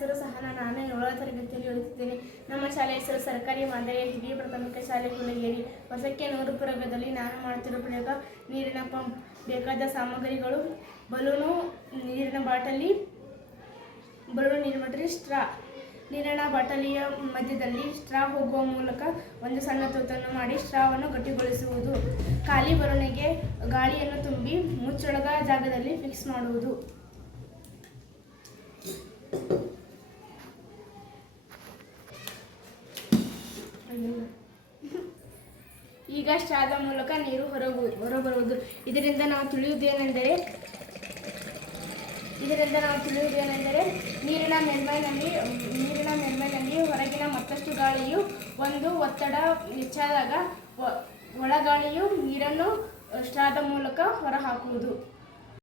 ಹೆಸರು ಸಹನಾ. ನಾನು 7ನೇ ತರಗತಿಯಲ್ಲಿ ಓದುತ್ತಿದ್ದೇನೆ. ನಮ್ಮ ಶಾಲೆ ಹೆಸರು ಸರ್ಕಾರಿ ಮಾದರಿಯ ಹಿರಿಯ ಪ್ರಾಥಮಿಕ ಶಾಲೆ ಹುಲಗೇರಿ. ವರ್ಷಕ್ಕೆ 100 ಪ್ರಯೋಗದಲ್ಲಿ ನಾನು ಮಾಡುತ್ತಿರುವ ಪ್ರಯೋಗ ನೀರಿನ ಪಂಪ್. ಬೇಕಾದ ಸಾಮಗ್ರಿಗಳು: ಬಲೂನು, ನೀರಿನ ಬಾಟಲಿ, ಸ್ಟ್ರಾ. ನೀರಿನ ಬಾಟಲಿಯ ಮಧ್ಯದಲ್ಲಿ ಸ್ಟ್ರಾ ಹೋಗುವ ಮೂಲಕ ಒಂದು ಸಣ್ಣ ತೂತನ್ನು ಮಾಡಿ ಸ್ಟ್ರಾವನ್ನು ಗಟ್ಟಿಗೊಳಿಸುವುದು. ಖಾಲಿ ಬಲೂನಿಗೆ ಗಾಳಿಯನ್ನು ತುಂಬಿ ಮುಚ್ಚಳದ ಜಾಗದಲ್ಲಿ ಫಿಕ್ಸ್ ಮಾಡುವುದು. ಈಗ ಸ್ಟ್ರಾದ ಮೂಲಕ ನೀರು ಹೊರಬರುವುದು. ಇದರಿಂದ ನಾವು ತಿಳಿಯುವುದೇನೆಂದರೆ ನೀರಿನ ಮೇಲ್ಮೈನಲ್ಲಿ ಹೊರಗಿನ ಮತ್ತಷ್ಟು ಗಾಳಿಯು ಒಂದು ಒತ್ತಡ ಹೆಚ್ಚಾದಾಗ ಒಳಗಾಳಿಯು ನೀರನ್ನು ಸ್ಟ್ರಾದ ಮೂಲಕ ಹೊರಹಾಕುವುದು.